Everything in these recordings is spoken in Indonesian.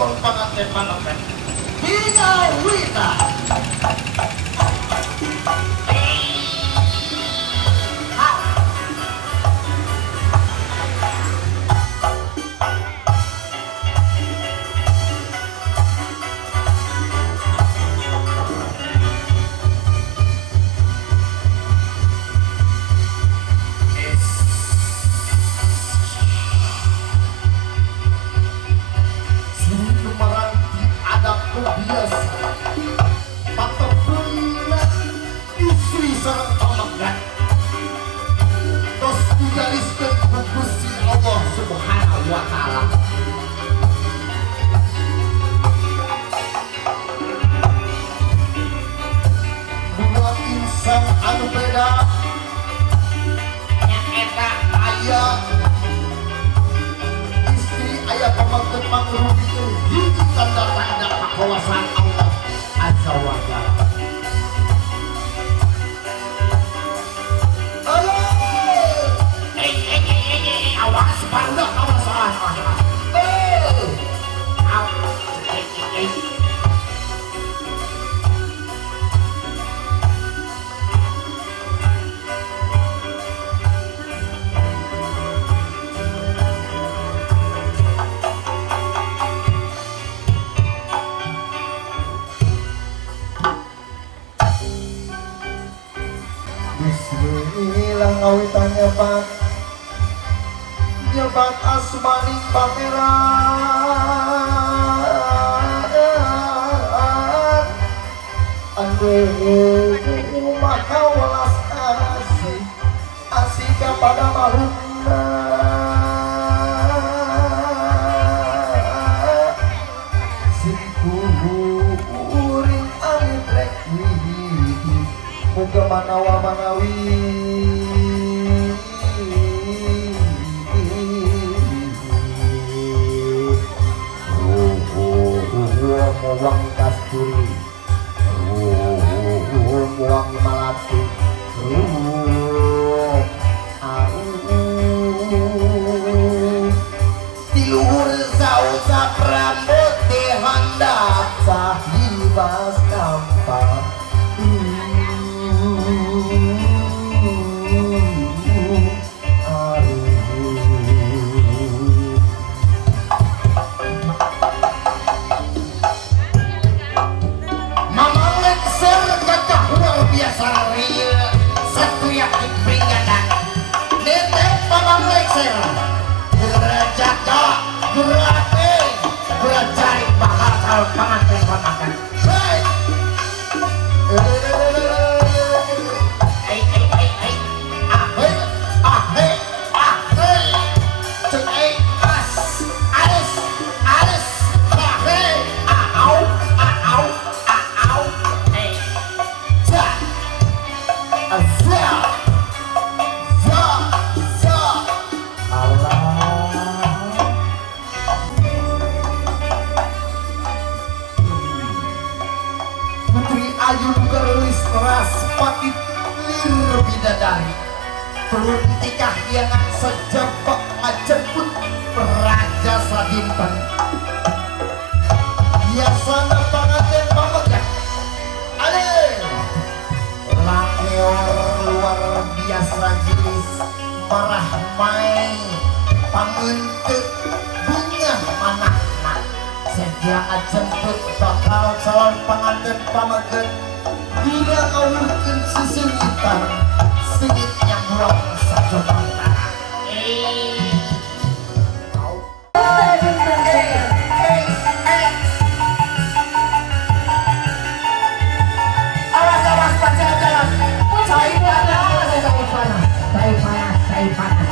calon pengantin panokan Hingga Wita. Nyebat asmani pangeran Anu maka welas asih kepada makhlukna Sikuring amit rek muga manawa manawi wangi kasturi wangi malati tiluhur sausa prambut dihandap sahibas gampang pengantin panokan. Peruntikah yang sejempok ngajemput Raja Sadimpan biasana pengantin pamegat adeh lakeor luar biasa jenis marah main pangenteut bunga manahna sedia ngajemput bakal calon pengantin pamegat dina ngawurkeun sesengitan sedikit yang buang satu bangsa. Awas pacaran, cai panas, cai panas.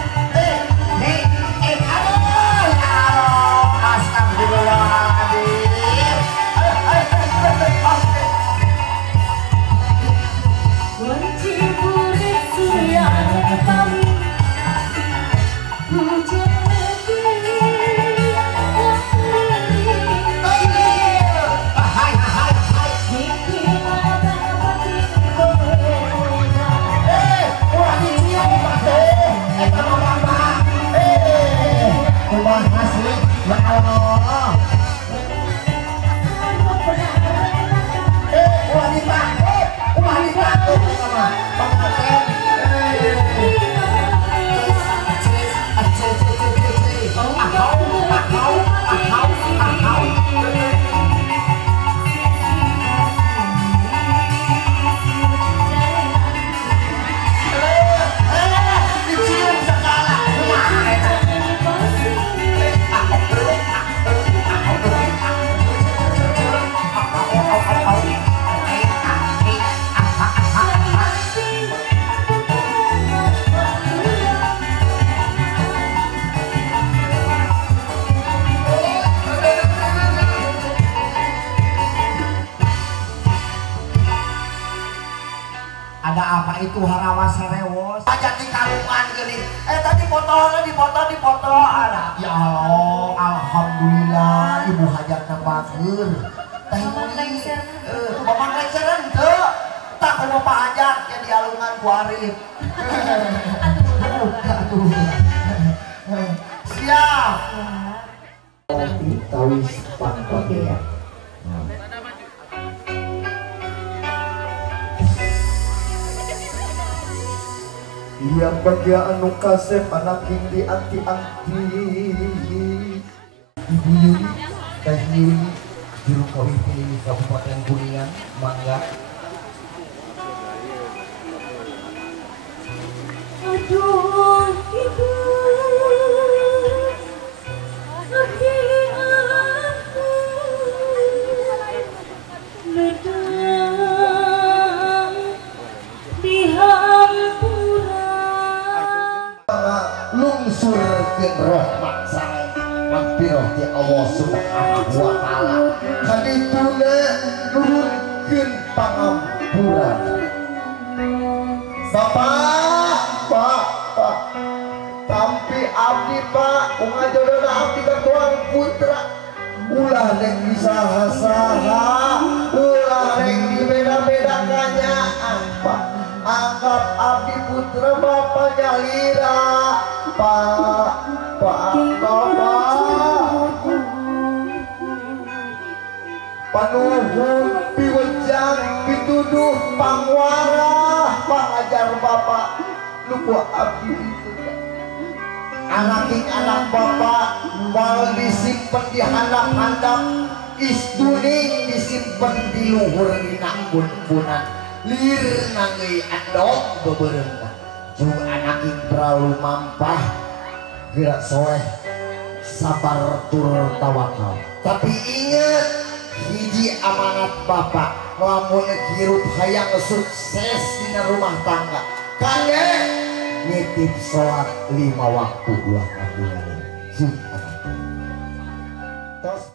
itu harawa serewos aja di kalungan gini. Tadi dipoto ada. Ya Allah, alhamdulillah ibu hajat nambahkeun. Teh muli. Mamang lengseran teu. Tak komo Pak Hajat jadi alungan ku Arif. Aduh. Siap. Tawis pangkoge ya. Yang bagia anu kasep anak indi anti-anti Ibu Yuni, Teh Yuni, Juru Kawiti Kabupaten Kuningan, mangga. Aduh, ibu, lagi aku medang di hampura. Lungsur ke rahmat saya, maghfirah ti Allah Subhanahu wa Ta'ala. Kadituna nurunkeun pangampuran. Pak, tampi abdi Pak, ungajodona abdi ka tuang putra. Ulah rek disaha-saha, ulah rek dibeda-beda kanyaan Pak. Anggap abdi putra Bapak Jalira, Pak, panuhun piwejang pituduh pangwara pangajar Bapak lupa abdi itu anak Bapak mal disimpen di handap-handap istuning disimpen di luhur dina bun-bunan lir nanggei andong beberengan jeung anak terlalu mampah gerak soleh sabar tur tawakal tapi ingat hiji amanat Bapak lamun hirup hayang sukses di rumah tangga kangge nitip sholat 5 waktu ulah kabulane tos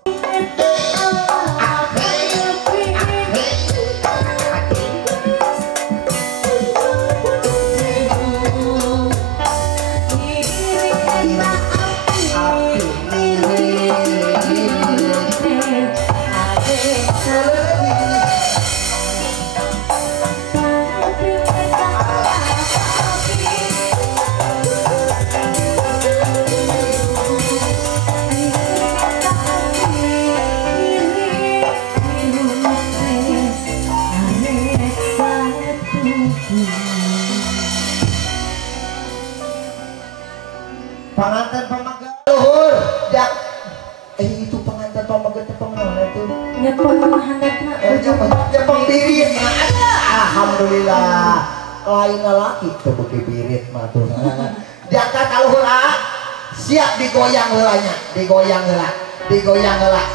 pengantin pemagang luhur jak itu pengantin pemagang teh pengen itu nyepong handapna nyepong birit alhamdulillah lain laki teu beuki birit mah tuh diangkat ka luhur siap digoyang heulanya digoyang heula digoyang-goyang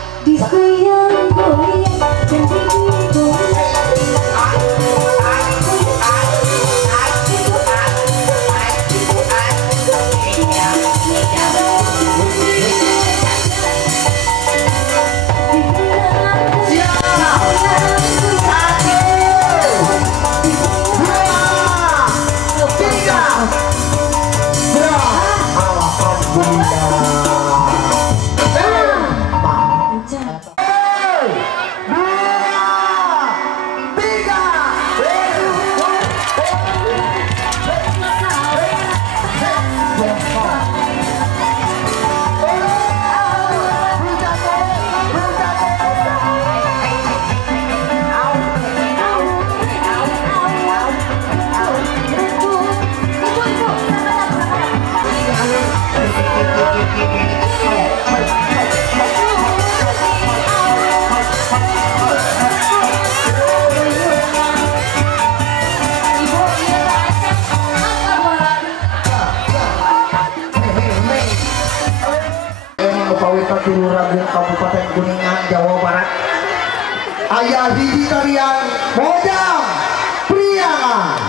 Tuluragung Kabupaten Kuningan Jawa Barat ayah hiji tarian Mojang Priangan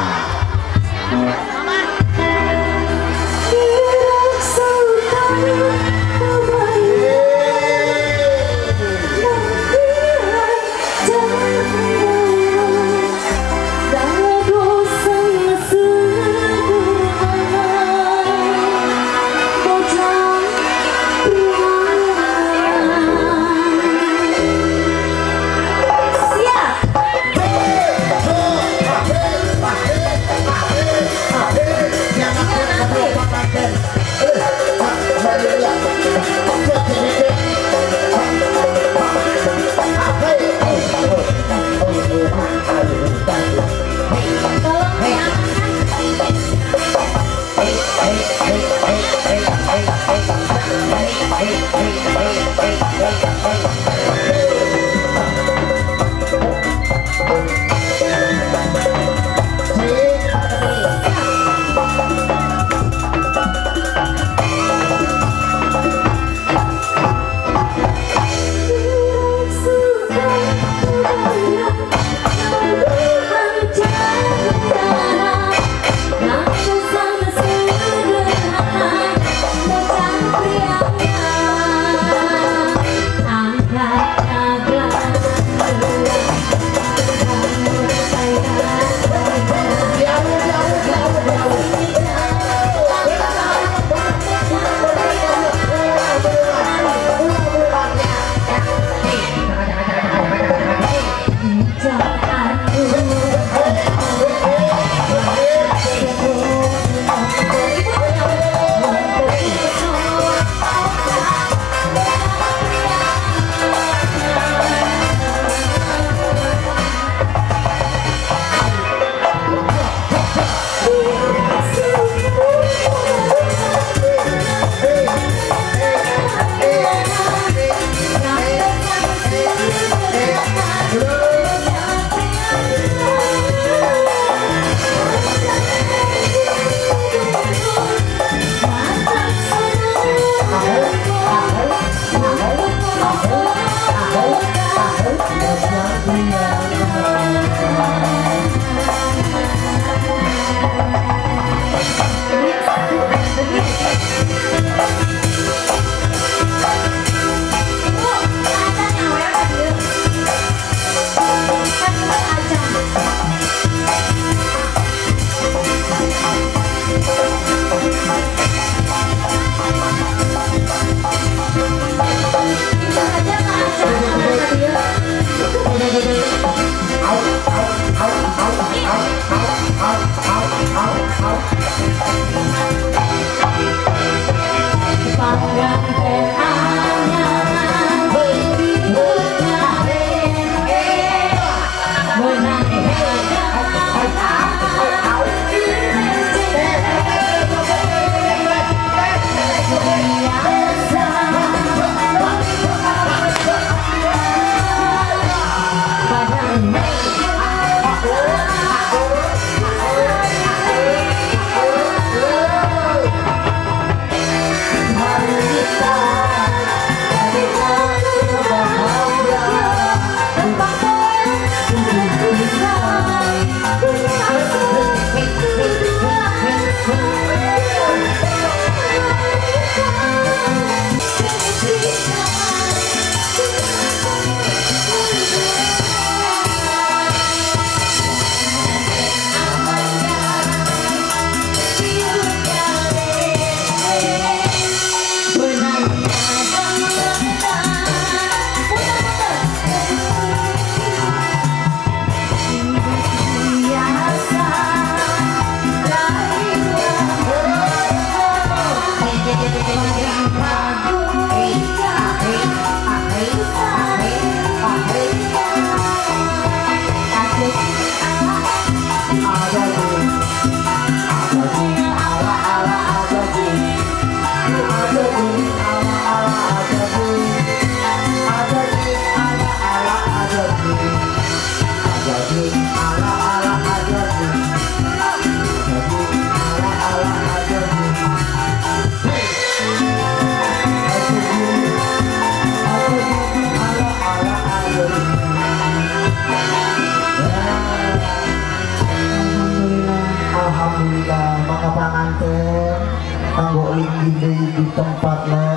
di tempatnya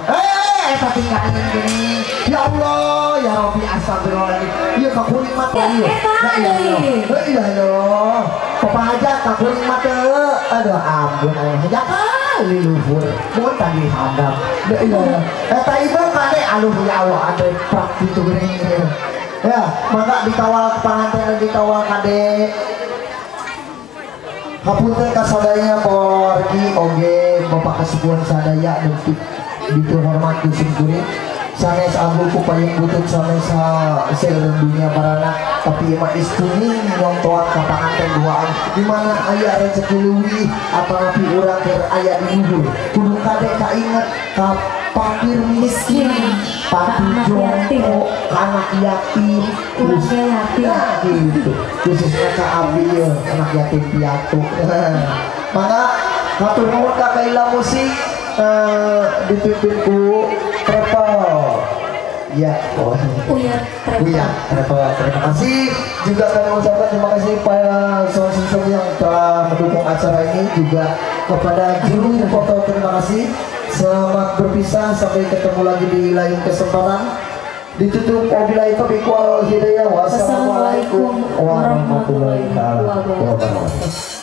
tapi tinggalin gini ya Allah ya Rabbi astagfirullahaladzim iya kakuring mata iya loh apa aja kakuring mata aduh ampun aja kali luhur mohon tadi handap iya eta ibu kade aluh ya Allah ada praktik itu gini ya maka ditawal pengantin ditawal kade hapunten kasadaya porki oge bapak kesepuan sadaya dan dihormati singkuri sanes ambu ku payung butut sanes seureun dunia barana tapi mah istuning ngontoan ka panganten duaan di mana aya rezeki leuwih apalagi urang keur aya di luhur kudu kade kainget ka fakir miskin, panti jompo, anak yatim, gitu. Khususnya ke Abi anak yatim piatu. Maka matur nuwun ka Kaila Musik dipimpin ku Travel. Ya, Uya Travel. Terima kasih juga kami ucapkan terima kasih pada sound yang telah mendukung acara ini juga kepada juru foto terima kasih. Selamat berpisah sampai ketemu lagi di lain kesempatan. Ditutup wabillahi taufiq wal hidayah. Wassalamualaikum warahmatullahi wabarakatuh.